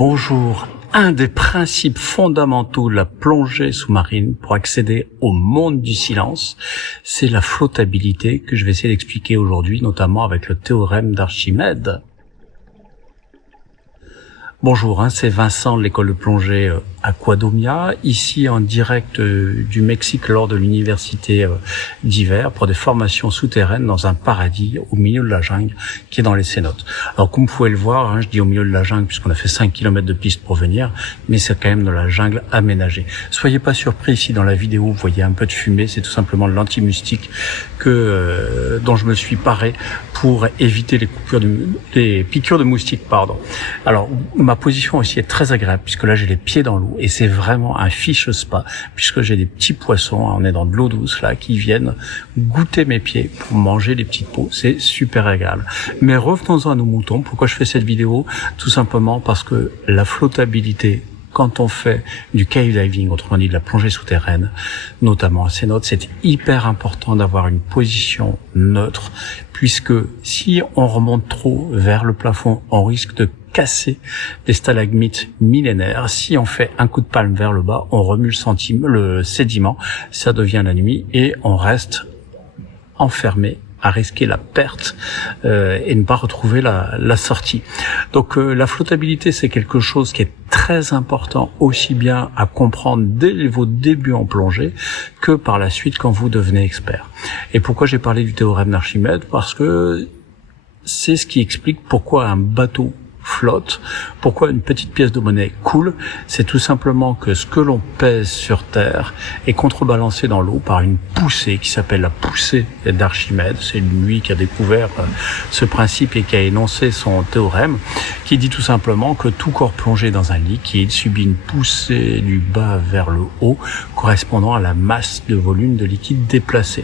Bonjour. Un des principes fondamentaux de la plongée sous-marine pour accéder au monde du silence, c'est la flottabilité que je vais essayer d'expliquer aujourd'hui, notamment avec le théorème d'Archimède. Bonjour, c'est Vincent de l'école de plongée Aquadomia, ici en direct du Mexique lors de l'université d'hiver pour des formations souterraines dans un paradis au milieu de la jungle qui est dans les cénotes. Alors comme vous pouvez le voir, je dis au milieu de la jungle puisqu'on a fait 5 km de piste pour venir, mais c'est quand même de la jungle aménagée. Soyez pas surpris si dans la vidéo vous voyez un peu de fumée, c'est tout simplement de l'anti-moustique dont je me suis paré pour éviter les piqûres de moustiques, Alors, ma position aussi est très agréable puisque là j'ai les pieds dans l'eau et c'est vraiment un fiche spa puisque j'ai des petits poissons, on est dans de l'eau douce là, qui viennent goûter mes pieds pour manger les petites peaux. C'est super agréable. Mais revenons-en à nos moutons. Pourquoi je fais cette vidéo? Tout simplement parce que la flottabilité, quand on fait du cave diving, autrement dit de la plongée souterraine, notamment à cénotes, c'est hyper important d'avoir une position neutre, puisque si on remonte trop vers le plafond, on risque de casser des stalagmites millénaires. Si on fait un coup de palme vers le bas, on remue le sédiment, ça devient la nuit et on reste enfermé à risquer la perte et ne pas retrouver la sortie. Donc la flottabilité, c'est quelque chose qui est très important aussi bien à comprendre dès vos débuts en plongée que par la suite quand vous devenez expert. Et pourquoi j'ai parlé du théorème d'Archimède? Parce que c'est ce qui explique pourquoi un bateau flotte, pourquoi une petite pièce de monnaie coule. C'est tout simplement que ce que l'on pèse sur Terre est contrebalancé dans l'eau par une poussée qui s'appelle la poussée d'Archimède. C'est lui qui a découvert ce principe et qui a énoncé son théorème, qui dit tout simplement que tout corps plongé dans un liquide subit une poussée du bas vers le haut correspondant à la masse de volume de liquide déplacé.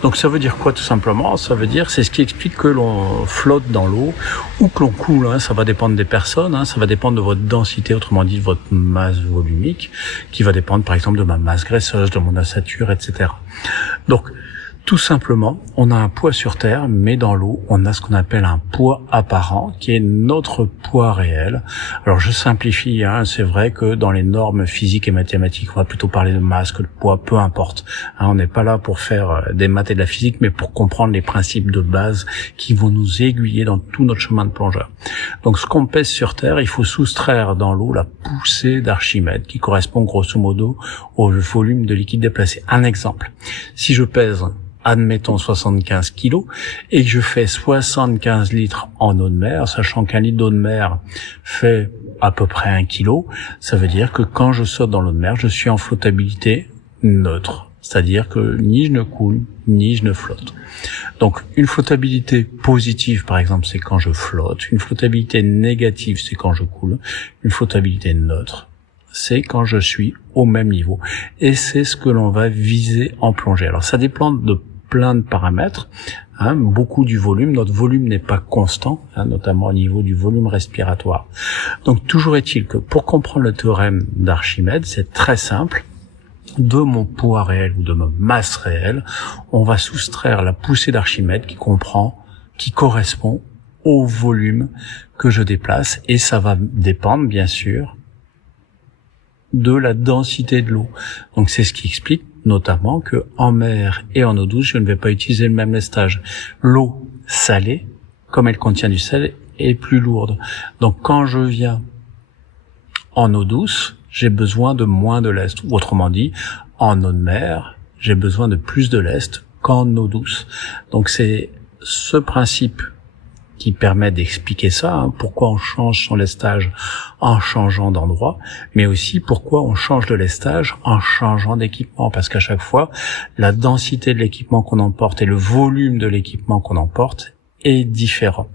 Donc ça veut dire quoi tout simplement? Ça veut dire, c'est ce qui explique que l'on flotte dans l'eau ou que l'on coule, ça va dépendre des personnes, ça va dépendre de votre densité, autrement dit de votre masse volumique, qui va dépendre par exemple de ma masse graisseuse, de mon ossature, etc. Donc, tout simplement, on a un poids sur Terre, mais dans l'eau, on a ce qu'on appelle un poids apparent, qui est notre poids réel. Alors, je simplifie, c'est vrai que dans les normes physiques et mathématiques, on va plutôt parler de masse que de poids, peu importe. On n'est pas là pour faire des maths et de la physique, mais pour comprendre les principes de base qui vont nous aiguiller dans tout notre chemin de plongeur. Donc, ce qu'on pèse sur Terre, il faut soustraire dans l'eau la poussée d'Archimède, qui correspond grosso modo au volume de liquide déplacé. Un exemple. Si je pèse admettons 75 kilos, et que je fais 75 litres en eau de mer, sachant qu'un litre d'eau de mer fait à peu près 1 kilo, ça veut dire que quand je saute dans l'eau de mer, je suis en flottabilité neutre. C'est-à-dire que ni je ne coule, ni je ne flotte. Donc, une flottabilité positive, par exemple, c'est quand je flotte. Une flottabilité négative, c'est quand je coule. Une flottabilité neutre, c'est quand je suis au même niveau. Et c'est ce que l'on va viser en plongée. Alors, ça dépend de plein de paramètres, beaucoup du volume. Notre volume n'est pas constant, notamment au niveau du volume respiratoire. Donc, toujours est-il que pour comprendre le théorème d'Archimède, c'est très simple. De mon poids réel ou de ma masse réelle, on va soustraire la poussée d'Archimède qui correspond au volume que je déplace. Et ça va dépendre, bien sûr, de la densité de l'eau. Donc c'est ce qui explique notamment que en mer et en eau douce, je ne vais pas utiliser le même lestage. L'eau salée, comme elle contient du sel, est plus lourde. Donc quand je viens en eau douce, j'ai besoin de moins de lest. Autrement dit, en eau de mer, j'ai besoin de plus de lest qu'en eau douce. Donc c'est ce principe qui permet d'expliquer ça, pourquoi on change son lestage en changeant d'endroit, mais aussi pourquoi on change de lestage en changeant d'équipement, parce qu'à chaque fois, la densité de l'équipement qu'on emporte et le volume de l'équipement qu'on emporte est différent.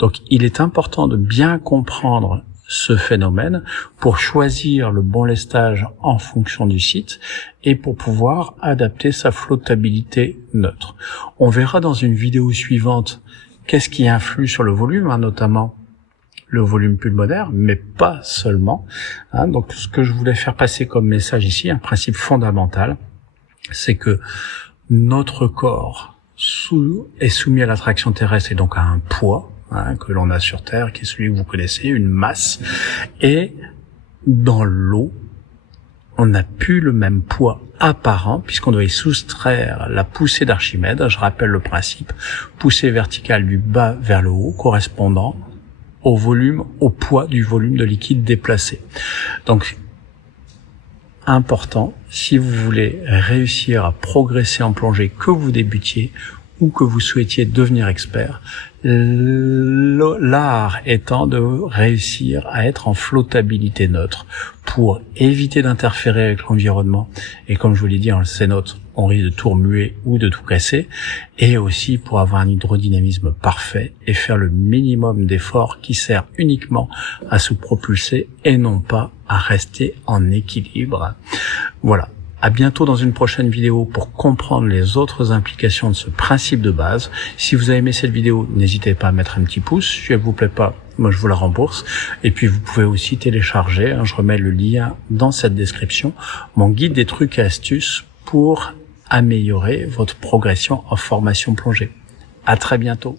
Donc, il est important de bien comprendre ce phénomène pour choisir le bon lestage en fonction du site et pour pouvoir adapter sa flottabilité neutre. On verra dans une vidéo suivante qu'est-ce qui influe sur le volume, notamment le volume pulmonaire, mais pas seulement. Donc, ce que je voulais faire passer comme message ici, un principe fondamental, c'est que notre corps est soumis à l'attraction terrestre et donc à un poids, que l'on a sur Terre, qui est celui que vous connaissez, une masse. Et dans l'eau, on n'a plus le même poids apparent, puisqu'on doit y soustraire la poussée d'Archimède. Je rappelle le principe, poussée verticale du bas vers le haut, correspondant au volume, au poids du volume de liquide déplacé. Donc, important, si vous voulez réussir à progresser en plongée, que vous débutiez ou que vous souhaitiez devenir expert, l'art étant de réussir à être en flottabilité neutre pour éviter d'interférer avec l'environnement. Et comme je vous l'ai dit, en cénote, on risque de tout remuer ou de tout casser, et aussi pour avoir un hydrodynamisme parfait et faire le minimum d'efforts qui sert uniquement à se propulser et non pas à rester en équilibre. Voilà. À bientôt dans une prochaine vidéo pour comprendre les autres implications de ce principe de base. Si vous avez aimé cette vidéo, n'hésitez pas à mettre un petit pouce. Si elle vous plaît pas, moi je vous la rembourse. Et puis vous pouvez aussi télécharger, je remets le lien dans cette description, mon guide des trucs et astuces pour améliorer votre progression en formation plongée. À très bientôt.